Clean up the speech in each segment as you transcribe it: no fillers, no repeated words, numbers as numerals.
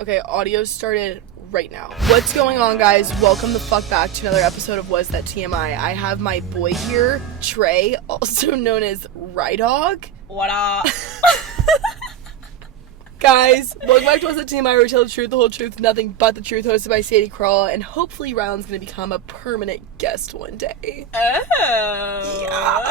Okay, audio started right now. What's going on, guys? Welcome the fuck back to another episode of Was That TMI. I have my boy here, Trey, also known as Rydog. What up? Guys, welcome back to Was That TMI, where we tell the truth, the whole truth, nothing but the truth, hosted by Sadie and hopefully Rilyn's gonna become a permanent guest one day. Oh. Yeah.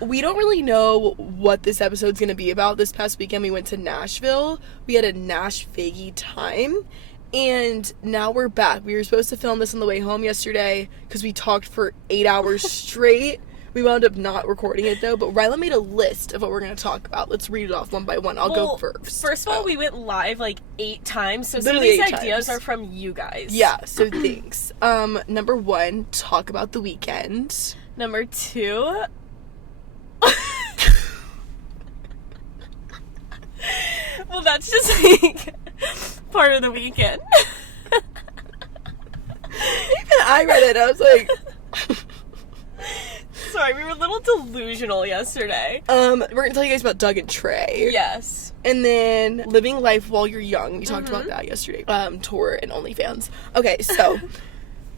We don't really know what this episode's gonna be about. This past weekend we went to Nashville. We had a Nash Vegayyy time. And now we're back. We were supposed to film this on the way home yesterday because we talked for 8 hours straight. We wound up not recording it though, but Rilyn made a list of what we're going to talk about. Let's read it off one by one. I'll go first. First of all, we went live like 8 times, so Literally some of these ideas times. are from you guys. Yeah, so thanks. Number 1, talk about the weekend. Number 2, well, that's just like part of the weekend. Even I read it, I was like... Sorry, we were a little delusional yesterday. We're going to tell you guys about Doug and Trey. Yes. And then living life while you're young. We talked about that yesterday. Tour and OnlyFans. Okay, so...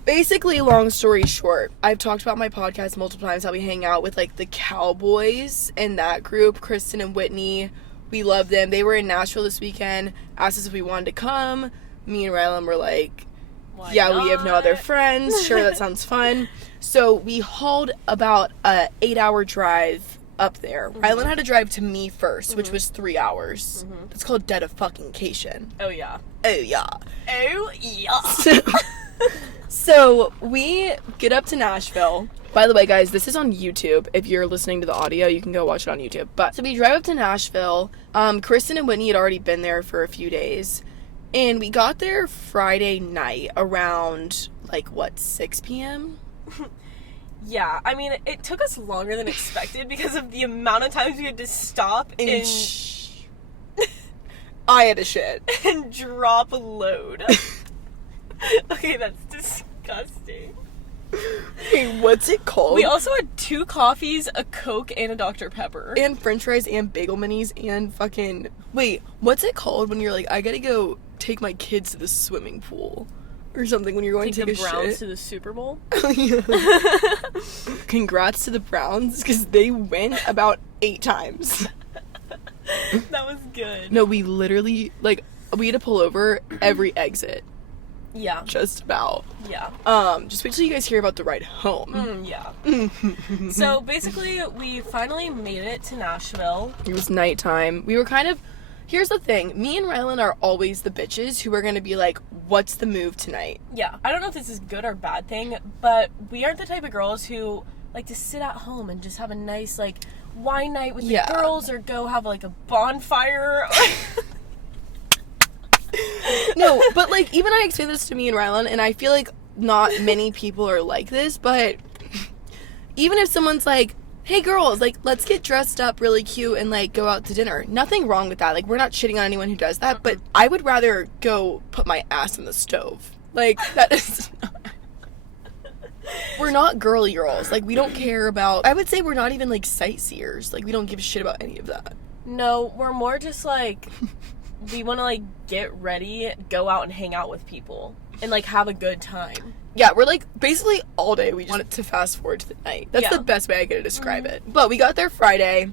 Basically, long story short, I've talked about my podcast multiple times, how we hang out with, like, the Cowboys and that group, Kristen and Whitney. We love them. They were in Nashville this weekend, asked us if we wanted to come. Me and Rylan were like, Why yeah, not? we have no other friends. Sure, that sounds fun. So we hauled about a 8-hour drive up there. Rylan had to drive to me first, which was 3 hours. That's called dedication. Oh, yeah. Oh, yeah. Oh, yeah. So we get up to Nashville. By the way, guys, this is on YouTube. If you're listening to the audio, you can go watch it on YouTube. But so we drive up to Nashville. Kristen and Whitney had already been there for a few days. And we got there Friday night around, 6 p.m.? Yeah, I mean, it took us longer than expected because of the amount of times we had to stop and I had to shit. And drop a load. Okay, that's disgusting. Hey, what's it called? We also had 2 coffees, a Coke, and a Dr. Pepper. And french fries and bagel minis and fucking... Wait, what's it called when you're like, I gotta go take my kids to the swimming pool? Or something when you're going to take the a Browns shit. to the Super Bowl. Congrats to the Browns, because they win about 8 times. That was good. No, we literally, we had to pull over every exit. Yeah. Just about. Yeah. Just wait till you guys hear about the ride home. Yeah. So, basically, we finally made it to Nashville. It was nighttime. We were kind of... Here's the thing. Me and Rylan are always the bitches who are going to be like, what's the move tonight? Yeah. I don't know if this is a good or bad thing, but we aren't the type of girls who like to sit at home and just have a nice, wine night with the girls or go have, a bonfire. No, but, even I explained this to me and Rylan, and I feel like not many people are like this, but even if someone's like, hey, girls, let's get dressed up really cute and, go out to dinner. Nothing wrong with that. We're not shitting on anyone who does that, but I would rather go put my ass in the stove. That is not... We're not girly girls. We don't care about... I would say we're not even, sightseers. We don't give a shit about any of that. No, we're more just, we want to, get ready, go out and hang out with people, and, have a good time. Yeah, we're, basically all day we just wanted to fast forward to the night. That's the best way I could describe it. But we got there Friday.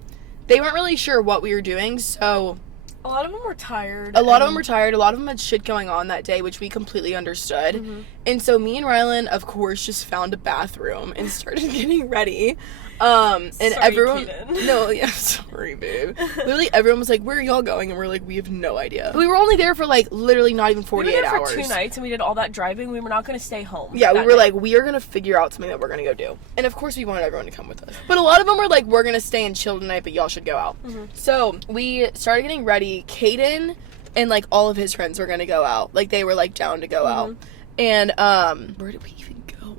They weren't really sure what we were doing, so... A lot of them were tired. A lot of them were tired. A lot of them had shit going on that day, which we completely understood. And so me and Rylan, of course, just found a bathroom and started getting ready. And sorry, everyone... Kaden. No, yeah, sorry, babe. Literally, everyone was like, where are y'all going? And we're like, we have no idea. We were only there for, literally not even 48 hours. We were there hours. for 2 nights, and we did all that driving. We were not going to stay home. Yeah, we were like, we are going to figure out something that we're going to go do. And, of course, we wanted everyone to come with us. But a lot of them were like, we're going to stay and chill tonight, but y'all should go out. So, we started getting ready. Kaden and, all of his friends were going to go out. They were, down to go out. And, where did we even go?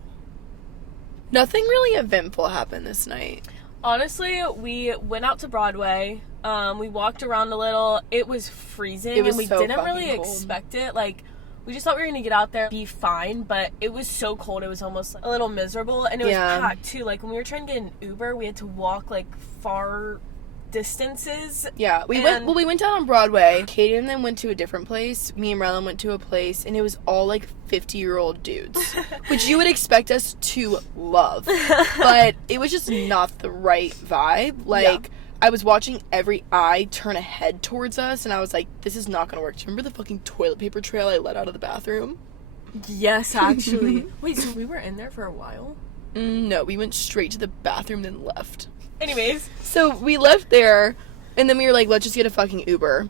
Nothing really eventful happened this night. Honestly, we went out to Broadway. We walked around a little. It was freezing. It was and we so didn't really fucking cold. expect it. We just thought we were going to get out there and be fine, but it was so cold. It was almost a little miserable. And it was packed, too. When we were trying to get an Uber, we had to walk, far distances. Yeah, we went down on Broadway. Kaden then went to a different place. Me and Rilyn went to a place, and it was all like 50-year-old dudes, which you would expect us to love, but it was just not the right vibe. Like, I was watching every eye turn a head towards us, and I was like, this is not gonna work. Do you remember the fucking toilet paper trail I let out of the bathroom? Yes, actually. Wait, so we were in there for a while? No, we went straight to the bathroom, then left. Anyways. So we left there, and then we were like, let's just get a fucking Uber.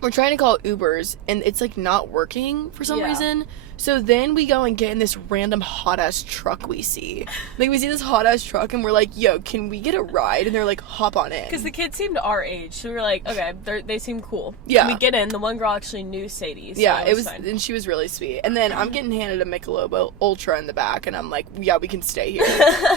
We're trying to call Ubers, and it's like not working for some reason. So then we go and get in this random hot-ass truck we see. Like, we see this hot-ass truck, and we're like, yo, can we get a ride? And they're like, hop on in. Because the kids seemed our age, so we were like, okay, they seem cool. Yeah. And we get in, the one girl actually knew Sadie, so yeah, it was fine. And she was really sweet. And then I'm getting handed a Michelob Ultra in the back, and I'm like, yeah, we can stay here.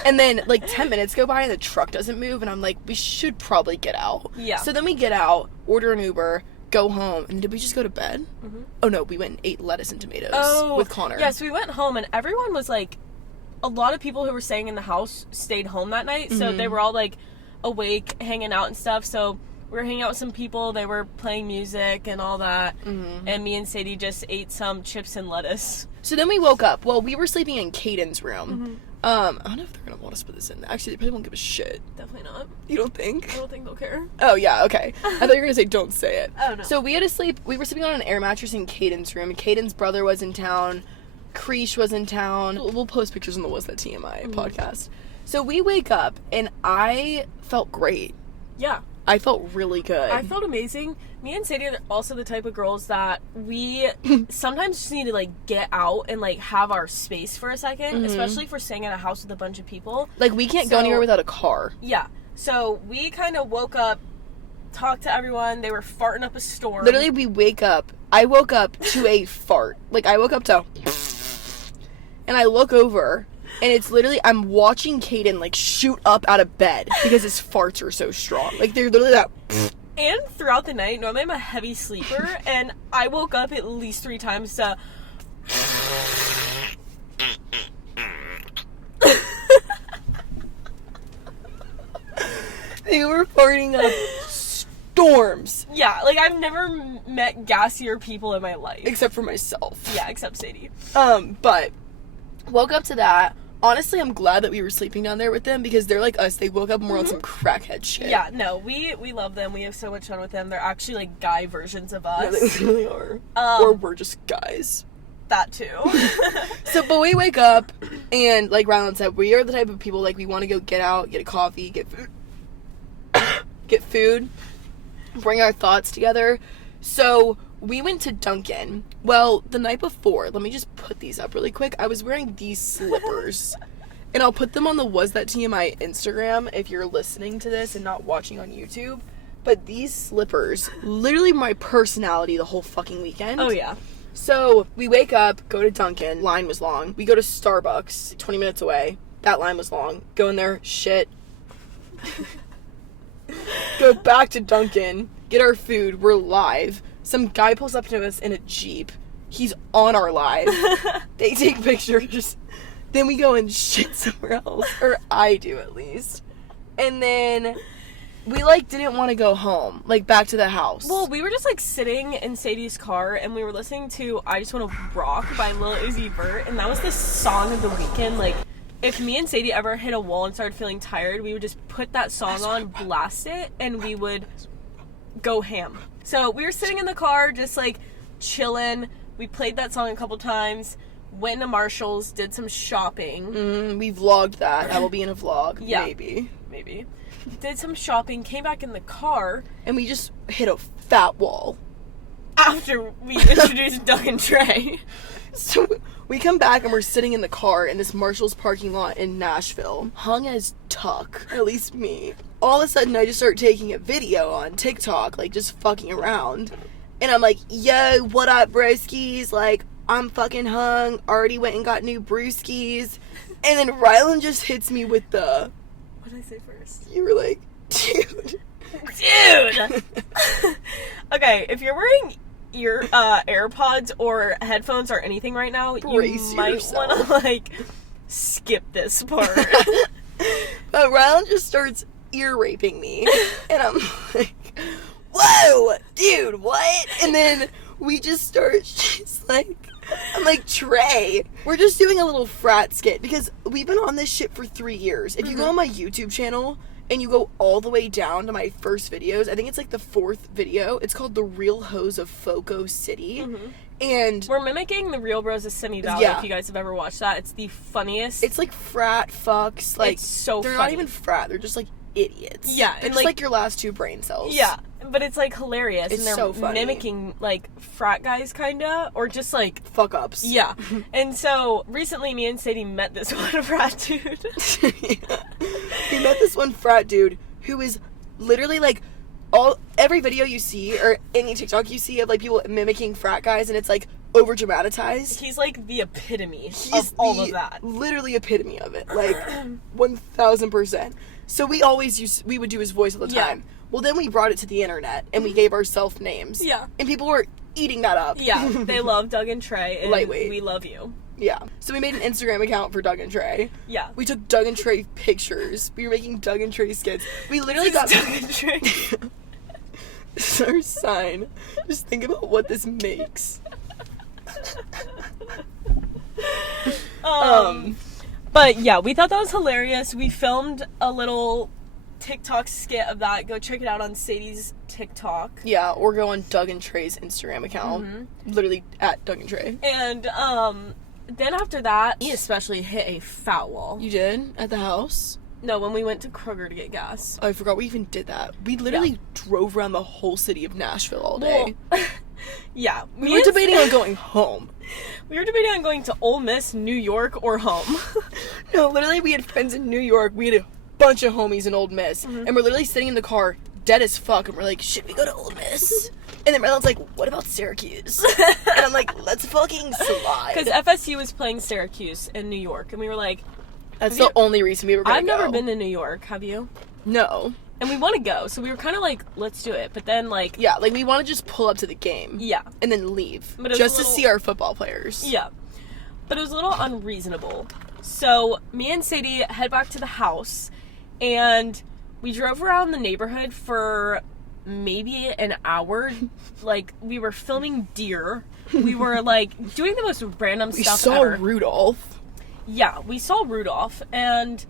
And then, like, 10 minutes go by, and the truck doesn't move, and I'm like, we should probably get out. Yeah. So then we get out, order an Uber, go home, and did we just go to bed? Mm-hmm. Oh no, we went and ate lettuce and tomatoes with Connor. Yeah, so we went home, and everyone was like, a lot of people who were staying in the house stayed home that night, so they were all like awake, hanging out and stuff. So we were hanging out with some people, they were playing music and all that, and me and Sadie just ate some chips and lettuce. So then we woke up. Well, we were sleeping in Caden's room. I don't know if they're gonna want us to put this in. Actually, they probably won't give a shit. Definitely not. You don't think? I don't think they'll care. Oh, yeah, okay. I thought you were gonna say don't say it. Oh, no. So we were sleeping on an air mattress in Caden's room. Caden's brother was in town. Creesh was in town. We'll post pictures on the Was That TMI podcast. So we wake up, and I felt great. Yeah. I felt really good. I felt amazing. Me and Sadie are also the type of girls that we sometimes just need to, like, get out and, like, have our space for a second, especially if we're staying at a house with a bunch of people. Like, we can't go anywhere without a car. Yeah. So we kind of woke up, talked to everyone. They were farting up a storm. Literally, I woke up to a fart. Like, I woke up to... And I look over, and it's literally... I'm watching Caden, like, shoot up out of bed because his farts are so strong. Like, they're literally that... And throughout the night, normally I'm a heavy sleeper, and I woke up at least 3 times to... They were farting up storms. Yeah, like, I've never met gassier people in my life. Except for myself. Yeah, except Sadie. But woke up to that. Honestly, I'm glad that we were sleeping down there with them because they're like us. They woke up and were on some crackhead shit. Yeah, no, we love them. We have so much fun with them. They're actually, like, guy versions of us. Yeah, they really are. Or we're just guys. That too. But we wake up, and like Rylan said, we are the type of people, like, we want to go get out, get a coffee, get food, bring our thoughts together. So we went to Dunkin'. Well, the night before, let me just put these up really quick. I was wearing these slippers. And I'll put them on the Was That TMI Instagram if you're listening to this and not watching on YouTube. But these slippers, literally my personality the whole fucking weekend. Oh, yeah. So we wake up, go to Dunkin'. Line was long. We go to Starbucks, 20 minutes away. That line was long. Go in there, shit. Go back to Dunkin', get our food. We're live. Some guy pulls up to us in a Jeep. He's on our live. They take pictures. Then we go and shit somewhere else. Or I do, at least. And then we, like, didn't want to go home. Like, back to the house. Well, we were just, like, sitting in Sadie's car, and we were listening to I Just Want to Rock by Lil Uzi Vert, and that was the song of the weekend. Like, if me and Sadie ever hit a wall and started feeling tired, we would just put that song on, blast it, and we would go ham. So we were sitting in the car, just, like, chilling. We played that song a couple times, went into Marshall's, did some shopping. We vlogged that. That will be in a vlog. Yeah. Maybe. Did some shopping, came back in the car. And we just hit a fat wall. After we introduced Doug and Trey. So we come back and we're sitting in the car in this Marshall's parking lot in Nashville. Hung as tuck. At least me. All of a sudden I just start taking a video on TikTok, like, just fucking around. And I'm like, yo, what up, broskies? Like, I'm fucking hung. Already went and got new brewskis. And then Rylan just hits me with the... What did I say first? You were like, dude. Okay, if you're wearing your AirPods or headphones or anything right now, Brace you might yourself. want to, like, skip this part. But Rylan just starts ear raping me. And I'm like, whoa, dude, what? And then we just start, she's like, I'm like, Trey, we're just doing a little frat skit because we've been on this shit for 3 years. If you go on my YouTube channel and you go all the way down to my first videos, I think it's like the 4th video. It's called The Real Hoes of Foco City. And we're mimicking The Real Bros of Simi Valley, if you guys have ever watched that. It's the funniest. It's like frat fucks. Like, it's so they're funny. not even frat. They're just like idiots. Yeah. They're just like your last 2 brain cells. Yeah. But it's like hilarious. It's and they're so funny. mimicking like frat guys kinda. Or just like fuck ups. Yeah. And so recently me and Sadie met this one frat dude. We met this one frat dude who is literally like every video you see or any TikTok you see of like people mimicking frat guys, and it's like over dramatized. He's like the epitome of all of that. Literally epitome of it. Like 1000%. So we would do his voice all the time. Well, then we brought it to the internet and we gave ourselves names. Yeah. And people were eating that up. Yeah. They love Doug and Trey. And lightweight. We love you. Yeah. So we made an Instagram account for Doug and Trey. Yeah. We took Doug and Trey pictures. We were making Doug and Trey skits. We literally got Doug and Trey. This is our sign. Just think about what this makes. But yeah, we thought that was hilarious. We filmed a little TikTok skit of that. Go check it out on Sadie's TikTok. Yeah, or go on Doug and Trey's Instagram account. Literally at Doug and Trey. And then after that, he especially hit a fat wall. You did? At the house? No, when we went to Kroger to get gas. Oh, I forgot we even did that. We literally drove around the whole city of Nashville all day. Well, yeah. We were debating on going home. We were debating on going to Ole Miss, New York, or home. No, literally we had friends in New York. We had a bunch of homies in Ole Miss. And we're literally sitting in the car, dead as fuck. And we're like, should we go to Ole Miss? And then Rylan's like, what about Syracuse? And I'm like, let's fucking slide. Because FSU was playing Syracuse in New York. And we were like... That's the only reason we were going to go. I've never been to New York. Have you? No. And we want to go. So we were kind of like, let's do it. But then like... Yeah, like we want to just pull up to the game. Yeah. And then leave. Just to see our football players. Yeah. But it was a little unreasonable. So me and Sadie head back to the house. And we drove around the neighborhood for maybe an hour. Like, we were filming deer. We were like doing the most random stuff ever. We saw Rudolph. Yeah, we saw Rudolph, and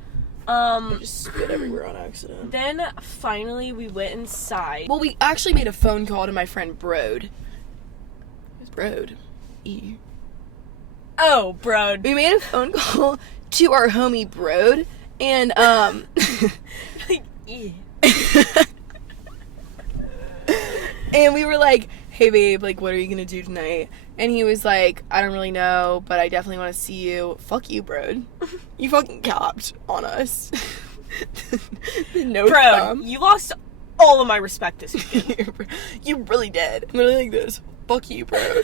I just spit everywhere on accident. Then finally we went inside. Well, we actually made a phone call to my friend Brode. Who's Brode? E. Oh, Brode. We made a phone call to our homie Brode, and like E. And we were like, hey babe, like what are you gonna do tonight? And he was like, I don't really know, but I definitely want to see you. Fuck you, bro. You fucking copped on us. Bro, you lost all of my respect this weekend. You really did. I'm literally like this. Fuck you, bro.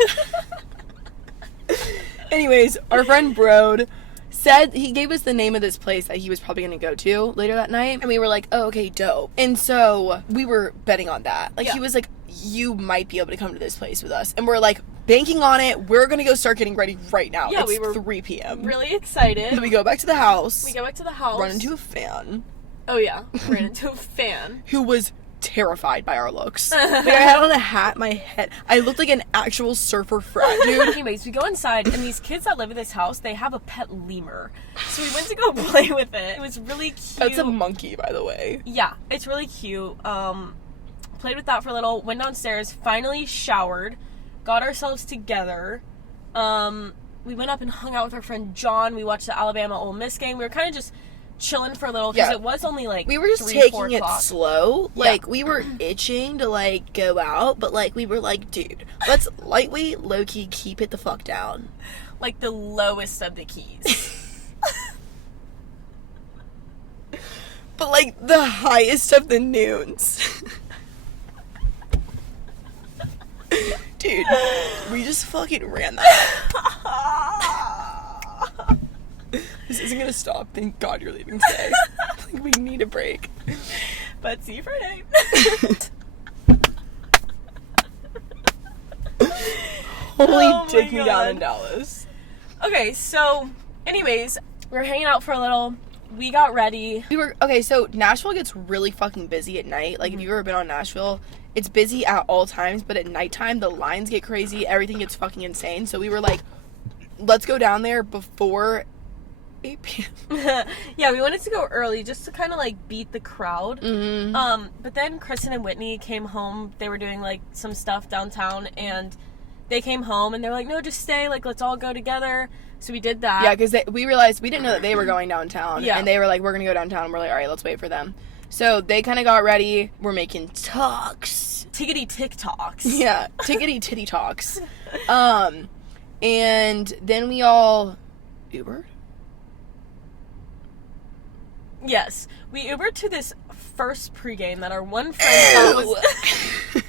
Anyways, our friend Brode said, he gave us the name of this place that he was probably going to go to later that night. And we were like, oh, okay, dope. And so we were betting on that. Like, he was like, you might be able to come to this place with us. And we're like, banking on it. We're going to go start getting ready right now. Yeah, it's we were 3 p.m. really excited. So we go back to the house. Run into a fan. Oh, yeah. Ran into a fan. Who was terrified by our looks. Like, I had on a hat, my head. I looked like an actual surfer frat dude. Anyways, we go inside, and these kids that live in this house, they have a pet lemur. So we went to go play with it. It was really cute. That's a monkey, by the way. Yeah, it's really cute. Played with that for a little, went downstairs, finally showered, got ourselves together. We went up and hung out with our friend John. We watched the Alabama Ole Miss game. We were kind of just chilling for a little because it was only like we were just taking it slow. Like we were itching to like go out, but like we were like, dude, let's lightweight, low key, keep it the fuck down. Like the lowest of the keys. But like the highest of the noons. Dude, we just fucking ran that. This isn't gonna stop. Thank God you're leaving today. Like, we need a break. But see you Friday. Holy take me down in Dallas. Okay, so anyways, we were hanging out for a little. we got ready. Okay, so Nashville gets really fucking busy at night. Like, if you've ever been on Nashville, it's busy at all times, but at nighttime, the lines get crazy. Everything gets fucking insane. So we were like, let's go down there before 8 p.m. Yeah, we wanted to go early just to kind of, like, beat the crowd. Mm-hmm. But then Kristen and Whitney came home. They were doing, like, some stuff downtown, and they came home, and they were like, no, just stay. Like, let's all go together. So we did that. Yeah, because we realized we didn't know that they were going downtown. Yeah. And they were like, we're going to go downtown. And we're like, all right, let's wait for them. So they kind of got ready. We're making talks. Tickety TikToks. Yeah, tickety titty talks. And then we all Ubered? Yes. We Ubered to this first pregame that our one friend thought was...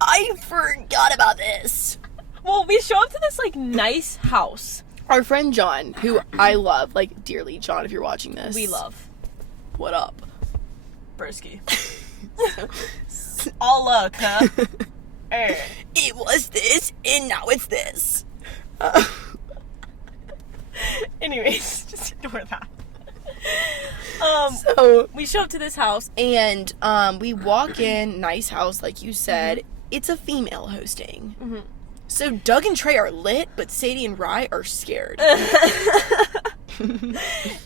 I forgot about this. Well, we show up to this, like, nice house. Our friend John, who I love, like, dearly. John, if you're watching this. We love. What up? Broski. All luck, huh? It was this, and now it's this. Anyways, just ignore that. So we show up to this house. And we walk in, nice house, like you said. Mm-hmm. It's a female hosting. Mm-hmm. So Doug and Trey are lit, but Sadie and Rilyn are scared. It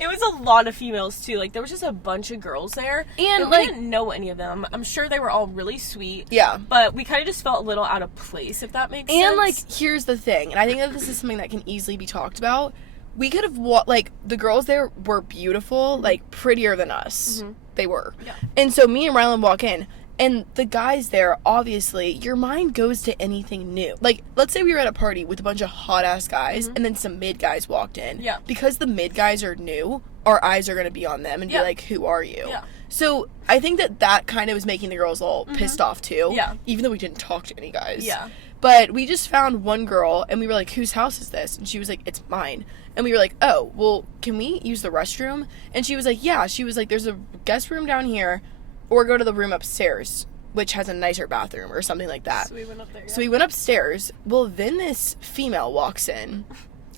was a lot of females too. Like, there was just a bunch of girls there, and we like, didn't know any of them. I'm sure they were all really sweet. Yeah, but we kind of just felt a little out of place, if that makes sense. And like, here's the thing, and I think that this is something that can easily be talked about. We could have like, the girls there were beautiful, mm-hmm. like prettier than us. Mm-hmm. They were. Yeah. And so me and Rilyn walk in. And the guys there, obviously, your mind goes to anything new. Like, let's say we were at a party with a bunch of hot-ass guys, mm-hmm. and then some mid-guys walked in. Yeah. Because the mid-guys are new, our eyes are going to be on them and be like, who are you? Yeah. So, I think that kind of was making the girls all mm-hmm. pissed off, too. Yeah. Even though we didn't talk to any guys. Yeah. But we just found one girl, and we were like, whose house is this? And she was like, it's mine. And we were like, oh, well, can we use the restroom? And she was like, yeah. She was like, there's a guest room down here. Or go to the room upstairs, which has a nicer bathroom or something like that. So we went up there, yeah. So we went upstairs. Well, then this female walks in,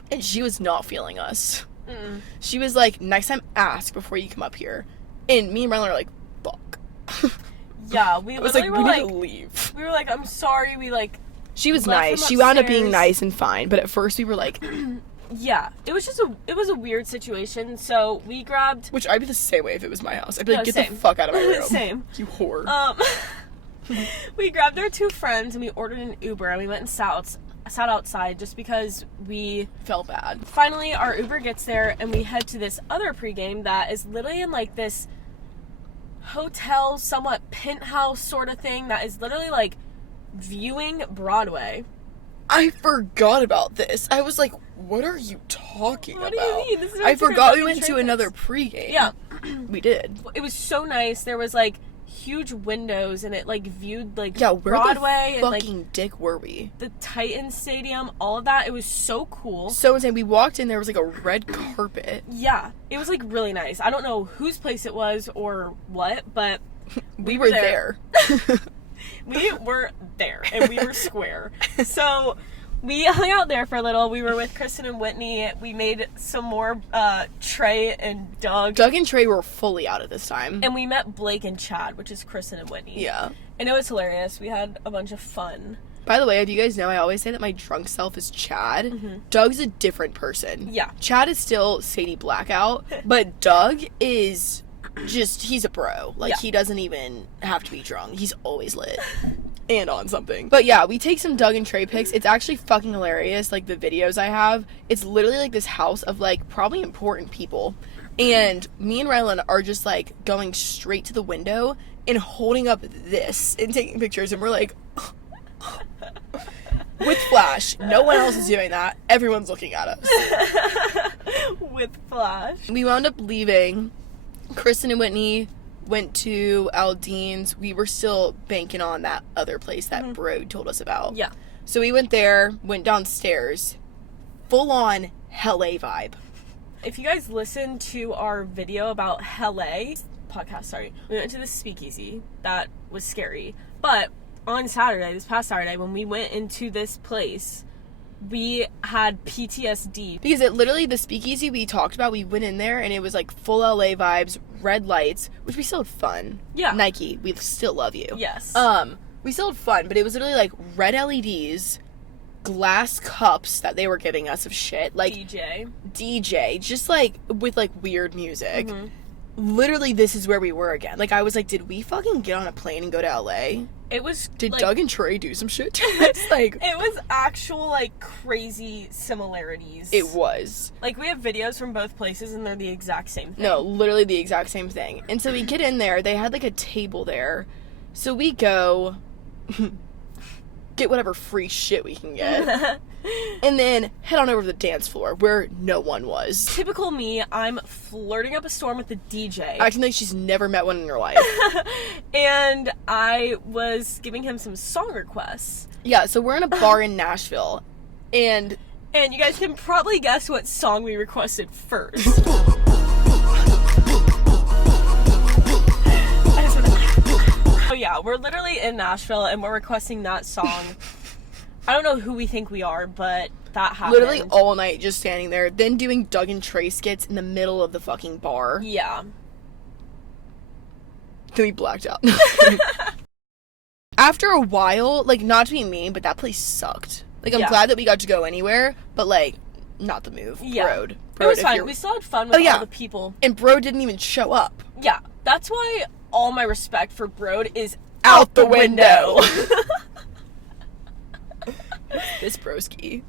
and she was not feeling us. Mm-mm. She was like, next time ask before you come up here. And me and Rilyn are like, fuck. Yeah, we was like, were we like, need to leave. We were like, I'm sorry, we like... She was nice. She wound up being nice and fine. But at first we were like... Yeah, it was a weird situation. So we grabbed, which I'd be the same way if it was my house. I'd be like, get same. the fuck out of my room. Same. You whore. We grabbed our two friends and we ordered an Uber and we went and sat outside just because we felt bad. Finally, our Uber gets there and we head to this other pregame that is literally in like this hotel, somewhat penthouse sort of thing that is literally like viewing Broadway. I forgot about this. I was like, what are you talking about? What do you mean? This is I forgot we went to another pregame. Yeah. We did. It was so nice. There was like huge windows and it like viewed like where Broadway the and fucking like dick were we? The Titan Stadium, all of that. It was so cool. So insane. We walked in, there was like a red carpet. Yeah. It was like really nice. I don't know whose place it was or what, but we were there. We were there, and we were square. So, we hung out there for a little. We were with Kristen and Whitney. We made some more Trey and Doug. Doug and Trey were fully out at this time. And we met Blake and Chad, which is Kristen and Whitney. Yeah. And it was hilarious. We had a bunch of fun. By the way, do you guys know I always say that my drunk self is Chad? Mm-hmm. Doug's a different person. Yeah. Chad is still Sadie Blackout, but Doug is... he's a bro. Like, he doesn't even have to be drunk. He's always lit. And on something. But yeah, we take some Doug and Trey pics. It's actually fucking hilarious. Like, the videos I have, it's literally like this house of, like, probably important people. And me and Rilyn are just, like, going straight to the window and holding up this and taking pictures. And we're like... with flash. No one else is doing that. Everyone's looking at us. With flash. We wound up leaving... Kristen and Whitney went to Aldean's. We were still banking on that other place that Bro told us about. Yeah. So we went there, went downstairs. Full on LA vibe. If you guys listened to our video about LA podcast, sorry, we went to the speakeasy. That was scary. But on Saturday, this past Saturday, when we went into this place, we had PTSD. Because it literally, the speakeasy we talked about, we went in there and it was like full LA vibes, red lights, which we still had fun. Yeah. Nike, we still love you. Yes. We still had fun, but it was literally like red LEDs, glass cups that they were giving us of shit. Like DJ, just like with like weird music. Mm-hmm. Literally, this is where we were again. Like, I was like, did we fucking get on a plane and go to LA? It was Did like, Doug and Trey do some shit to us? Like, it was actual like crazy similarities. it was. Like, we have videos from both places and they're the exact same thing. No, literally the exact same thing. And so we get in there, they had like a table there. So we go get whatever free shit we can get. And then head on over to the dance floor where no one was. Typical me, I'm flirting up a storm with the DJ. Acting like she's never met one in her life. And I was giving him some song requests. Yeah, so we're in a bar in Nashville. And you guys can probably guess what song we requested first. Oh yeah, we're literally in Nashville and we're requesting that song. I don't know who we think we are, but that happened. literally all night just standing there, then doing Doug and Trey skits in the middle of the fucking bar. Yeah. Then we blacked out. After a while, like, not to be mean, but that place sucked. Like, I'm glad that we got to go anywhere, but, like, not the move. Yeah. Broad. It was fine. We still had fun with all the people. And Bro didn't even show up. Yeah. That's why all my respect for Broad is Out the window. This broski.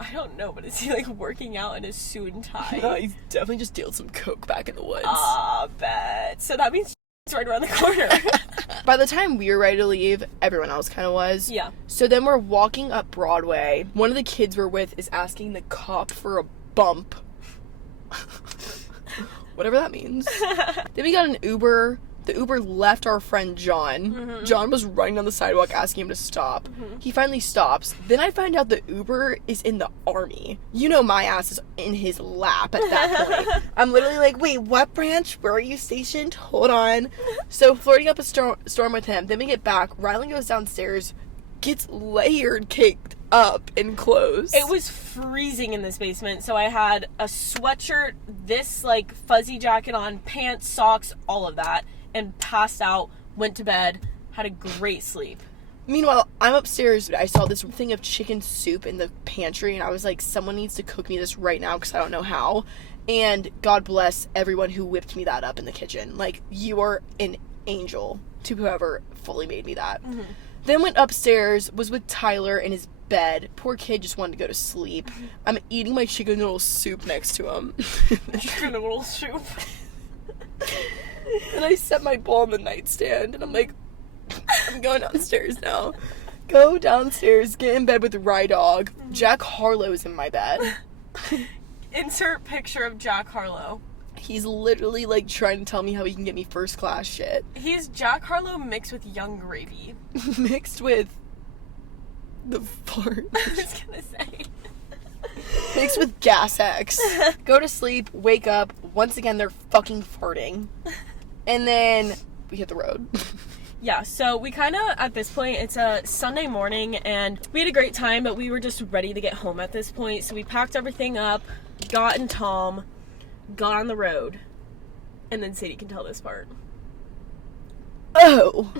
I don't know, but is he like working out in his suit and tie? No, he's definitely just dealed some coke back in the woods. Ah, bet. So that means it's right around the corner. By the time we were ready to leave, everyone else kind of was. Yeah. So then we're walking up Broadway. One of the kids we're with is asking the cop for a bump. Whatever that means. Then we got an Uber. The Uber left our friend John. Mm-hmm. John was running down the sidewalk asking him to stop. Mm-hmm. He finally stops. Then I find out the Uber is in the army. You know my ass is in his lap at that point. I'm literally like, wait, what branch? Where are you stationed? Hold on. So flirting up a storm with him. Then we get back. Rilyn goes downstairs, gets layered caked up in clothes. It was freezing in this basement, so I had a sweatshirt, this like fuzzy jacket on, pants, socks, all of that. And passed out, went to bed, had a great sleep. Meanwhile, I'm upstairs. I saw this thing of chicken soup in the pantry, and I was like, someone needs to cook me this right now because I don't know how. And God bless everyone who whipped me that up in the kitchen. Like, you are an angel to whoever fully made me that. Mm-hmm. Then went upstairs, was with Tyler in his bed. Poor kid just wanted to go to sleep. Mm-hmm. I'm eating my chicken noodle soup next to him. Chicken noodle soup. And I set my bowl on the nightstand, and I'm like, I'm going downstairs now. Go downstairs, get in bed with Rye Dog. Jack Harlow's in my bed. Insert picture of Jack Harlow. He's literally, like, trying to tell me how he can get me first class shit. He's Jack Harlow mixed with Young Gravy. Mixed with the fart. I was gonna say. Mixed with Gas X. Go to sleep, wake up, once again they're fucking farting. And then we hit the road. Yeah, so we kind of, at this point, it's a Sunday morning, and we had a great time, but we were just ready to get home at this point, so we packed everything up, got in Tom, got on the road, and then Sadie can tell this part. Oh.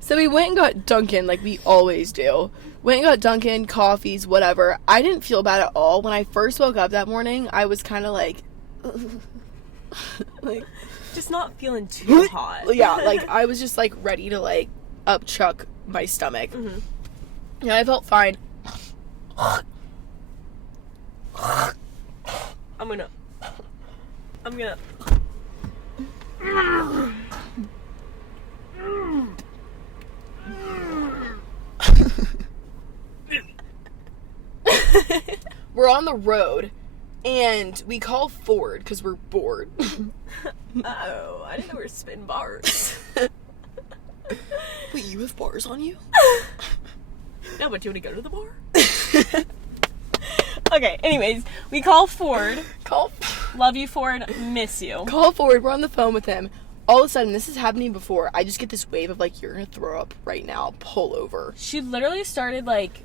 So we went and got Dunkin', like we always do. Went and got Dunkin', coffees, whatever. I didn't feel bad at all. When I first woke up that morning, I was kind of like... like... Just not feeling too hot. Yeah, like, I was just, like, ready to, like, upchuck my stomach. Mm-hmm. And I felt fine. I'm gonna... We're on the road, and we call Ford because we're bored. Oh, I didn't know we were spitting bars. Wait, you have bars on you? No, but do you want to go to the bar? Okay, anyways, we call Ford. Love you, Ford. Miss you. Call Ford. We're on the phone with him. All of a sudden, this has happened to me before. I just get this wave of, like, you're going to throw up right now. Pull over. She literally started, like,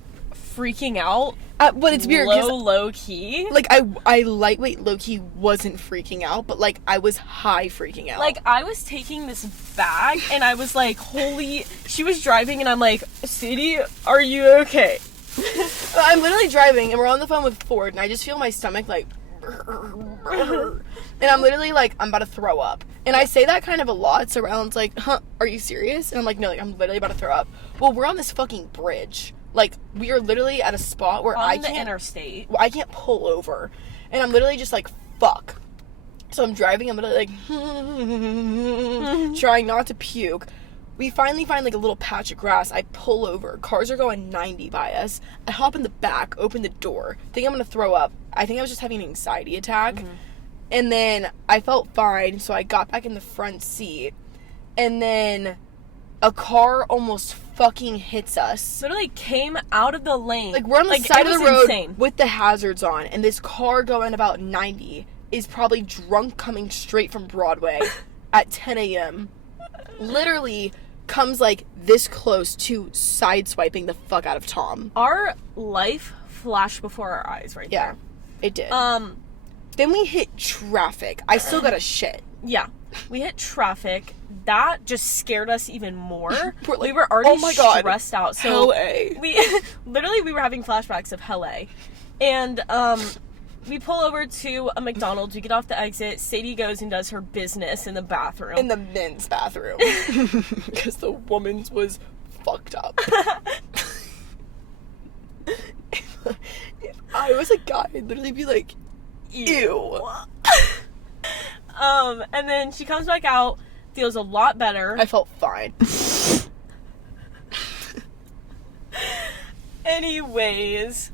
freaking out. But it's weird because low key. like I lightweight low key wasn't freaking out, but like I was high freaking out. Like I was taking this bag and I was like, holy. She was driving and I'm like, Sadie, are you okay? I'm literally driving and we're on the phone with Ford and I just feel my stomach like and I'm literally like, I'm about to throw up. And I say that kind of a lot, so Rylan's like, huh, are you serious? And I'm like, no, like, I'm literally about to throw up. Well, we're on this fucking bridge. Like, we are literally at a spot where on the interstate. I can't pull over. And I'm literally just like, fuck. So I'm driving, I'm literally like, trying not to puke. We finally find like a little patch of grass. I pull over. Cars are going 90 by us. I hop in the back, open the door. Think I'm gonna throw up. I think I was just having an anxiety attack. Mm-hmm. And then I felt fine, so I got back in the front seat. And then a car almost fucking hits us. Literally came out of the lane. Like, we're on the side of the road insane. With the hazards on. And this car going about 90 is probably drunk coming straight from Broadway at 10 a.m. Literally comes like this close to sideswiping the fuck out of Tom. Our life flashed before our eyes right there. Yeah, it did. Then we hit traffic. I still got a shit. Yeah. We hit traffic. That just scared us even more. We were already oh my God. stressed out. So Hell-A. we were having flashbacks of Hell-A. And we pull over to a McDonald's. We get off the exit. Sadie goes and does her business in the bathroom. In the men's bathroom. Because the woman's was fucked up. If I was a guy, I'd literally be like, ew. And then she comes back out, feels a lot better. I felt fine. Anyways,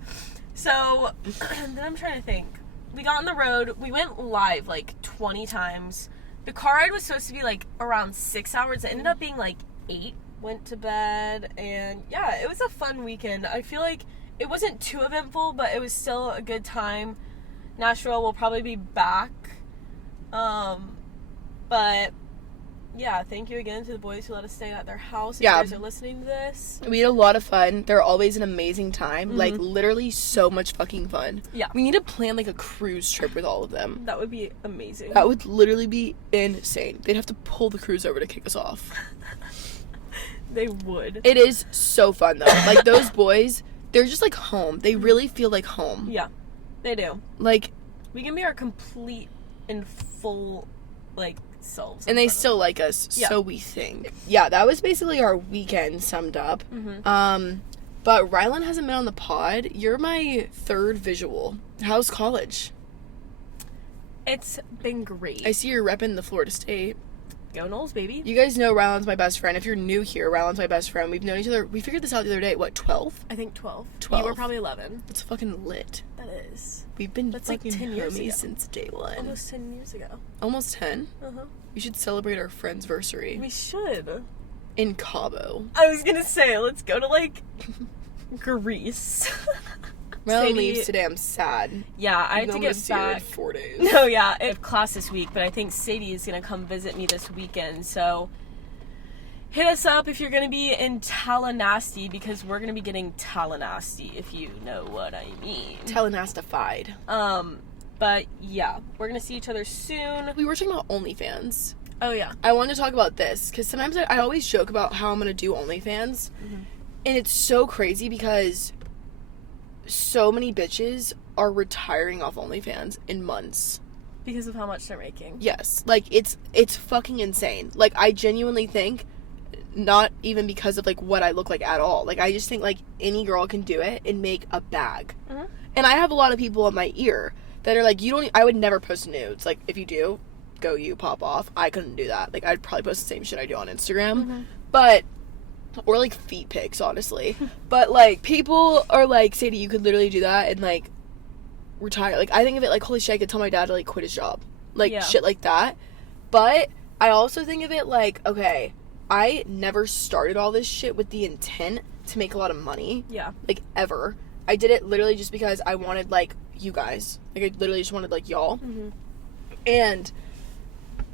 so then I'm trying to think. We got on the road. We went live like 20 times. The car ride was supposed to be like around 6 hours. It ended up being like 8. Went to bed, and yeah, it was a fun weekend. I feel like it wasn't too eventful, but it was still a good time. Nashville will probably be back. But yeah, thank you again to the boys who let us stay at their house. If you guys are listening to this. We had a lot of fun. They're always an amazing time. Mm-hmm. Like, literally so much fucking fun. Yeah. We need to plan, like, a cruise trip with all of them. That would be amazing. That would literally be insane. They'd have to pull the cruise over to kick us off. They would. It is so fun, though. Like, those boys, they're just, like, home. They really feel like home. Yeah, they do. Like, we can be our complete and full, like, selves. And they still like us, so we think. Yeah, that was basically our weekend summed up. Mm-hmm. But Rilyn hasn't been on the pod. You're my third visual. How's college? It's been great. I see you're repping the Florida State. Go Knowles, baby. You guys know Rylyn's my best friend. If you're new here, Rylyn's my best friend. We've known each other. We figured this out the other day. What, 12? I think 12. 12. You were probably 11. That's fucking lit. That is. We've been That's fucking like 10 years homies ago. since day one. Almost 10 years ago. Almost 10? Uh-huh. We should celebrate our friendsversary. We should. In Cabo. I was gonna say, let's go to, like, Greece. Rylyn leaves today. I'm sad. Yeah, I have to get back. In 4 days. No, yeah, I have class this week, but I think Sadie is gonna come visit me this weekend, so hit us up if you're gonna be in Tallahassee, because we're gonna be getting Tallahassee, if you know what I mean. Tallanastified. But yeah, we're gonna see each other soon. We were talking about OnlyFans. Oh yeah. I wanted to talk about this because sometimes I always joke about how I'm gonna do OnlyFans, and it's so crazy because so many bitches are retiring off OnlyFans in months because of how much they're making. Yes, like it's fucking insane. Like, I genuinely think, not even because of like what I look like at all. Like, I just think like any girl can do it and make a bag. Mm-hmm. And I have a lot of people in my ear that are like, I would never post nudes. Like, if you do, go you, pop off. I couldn't do that. Like, I'd probably post the same shit I do on Instagram. But, or like feet pics, honestly. But like, people are like, Sadie, you could literally do that and like retire. Like, I think of it like, holy shit, I could tell my dad to like quit his job. Like, shit like that. But I also think of it like, okay, I never started all this shit with the intent to make a lot of money. Yeah. Like, ever. I did it literally just because I wanted, like, you guys. Like, I literally just wanted, like, y'all. And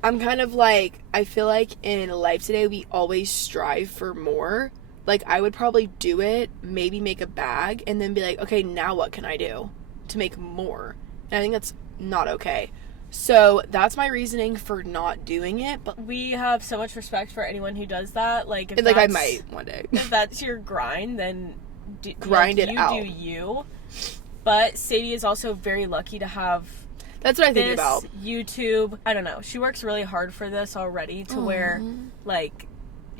I'm kind of like, I feel like in life today, we always strive for more. like, I would probably do it, maybe make a bag, and then be like, okay, now what can I do to make more? And I think that's not okay. So that's my reasoning for not doing it. But we have so much respect for anyone who does that. Like, if like, I might one day. If that's your grind, then grind it out. You do you. But Sadie is also very lucky to have. That's what I think about YouTube. I don't know. She works really hard for this already to where, like.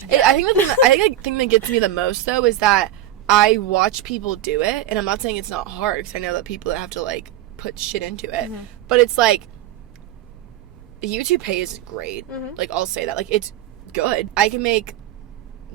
Yeah. I think the thing that gets me the most though is that I watch people do it, and I'm not saying it's not hard because I know that people that have to like put shit into it, but it's like YouTube pay is great. Like, I'll say that, like, it's good. I can make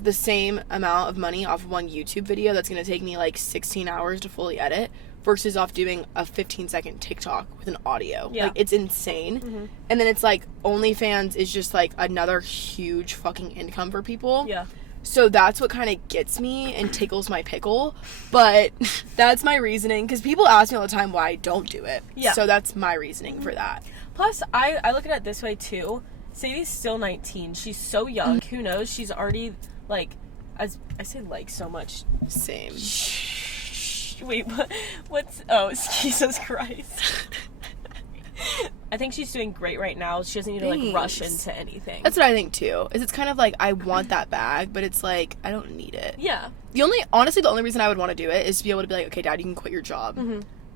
the same amount of money off one YouTube video that's going to take me like 16 hours to fully edit versus off doing a 15-second TikTok with an audio. Like, it's insane. And then it's like OnlyFans is just like another huge fucking income for people. Yeah. So that's what kind of gets me and tickles my pickle. But that's my reasoning, because people ask me all the time why I don't do it. Yeah. So that's my reasoning for that. Plus, I look at it this way too. Sadie's still 19. She's so young. Who knows? She's already, like, as I say, like, so much. Same. Wait, what's... Oh, Jesus Christ. I think she's doing great right now. She doesn't need to, like, rush into anything. That's what I think, too. Is it's kind of like, I want that bag, but it's like, I don't need it. Yeah. Honestly, the only reason I would want to do it is to be able to be like, okay, Dad, you can quit your job.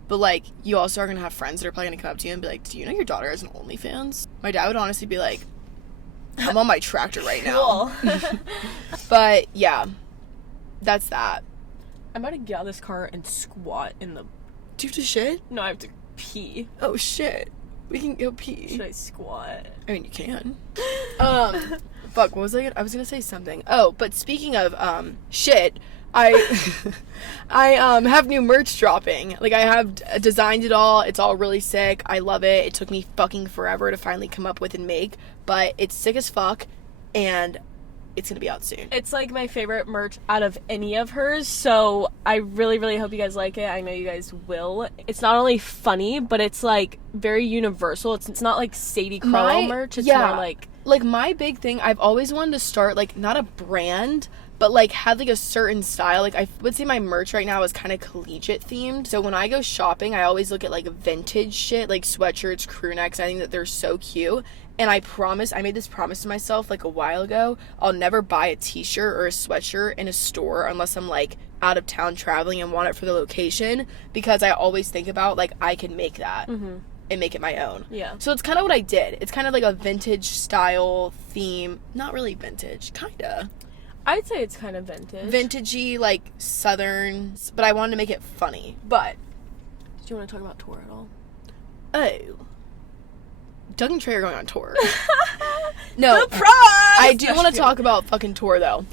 But, like, you also are going to have friends that are probably going to come up to you and be like, do you know your daughter has an OnlyFans? My dad would honestly be like, I'm on my tractor right now. But, yeah. That's that. I'm about to get out of this car and squat in the... Do you have to shit? No, I have to pee. Oh, shit. We can go pee. Should I squat? I mean, you can. Fuck, what was I gonna... I was gonna say something. Oh, but speaking of, shit... I have new merch dropping. Like, I have designed it all. It's all really sick. I love it. It took me fucking forever to finally come up with and make, but it's sick as fuck, and it's gonna be out soon. It's like my favorite merch out of any of hers, so I really, really hope you guys like it. I know you guys will. It's not only funny, but it's like very universal. It's not like Sadie Crowell merch. It's more like my big thing. I've always wanted to start like not a brand, but like have like a certain style. Like, I would say my merch right now is kind of collegiate themed. So when I go shopping, I always look at like vintage shit, like sweatshirts, crew necks. I think that they're so cute. And I made this promise to myself like a while ago. I'll never buy a t-shirt or a sweatshirt in a store unless I'm like out of town traveling and want it for the location, because I always think about like I can make that and make it my own. Yeah. So it's kind of what I did. It's kind of like a vintage style theme. Not really vintage, kind of. I'd say it's kind of vintage. Vintagey, like southern, but I wanted to make it funny. But did you want to talk about tour at all? Oh. Doug and Trey are going on tour. No. Surprise! I do want to talk about fucking tour, though.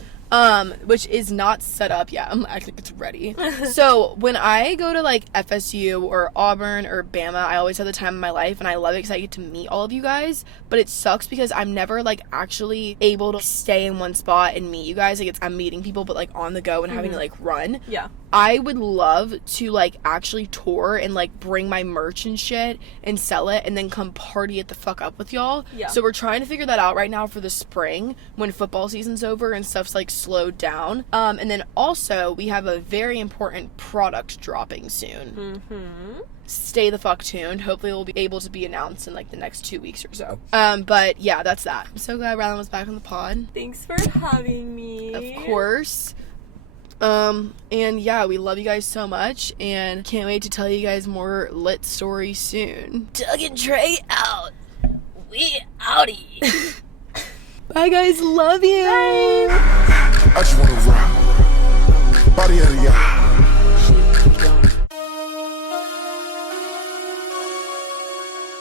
Which is not set up yet. I'm acting like it's ready. So, when I go to, like, FSU or Auburn or Bama, I always have the time of my life, and I love it because I get to meet all of you guys, but it sucks because I'm never, like, actually able to stay in one spot and meet you guys. Like, I'm meeting people, but, like, on the go and having to, like, run. Yeah. I would love to, like, actually tour and, like, bring my merch and shit and sell it and then come party it the fuck up with y'all. Yeah. So we're trying to figure that out right now for the spring when football season's over and stuff's, like, slowed down. And then also, we have a very important product dropping soon. Stay the fuck tuned. Hopefully, we'll be able to be announced in, like, the next 2 weeks or so. But, yeah, that's that. I'm so glad Rilyn was back on the pod. Thanks for having me. Of course. And yeah, we love you guys so much, and can't wait to tell you guys more lit stories soon. Doug and Trey out. We outie. Bye guys, love you. Bye. I just wanna rock. Body out of y'all.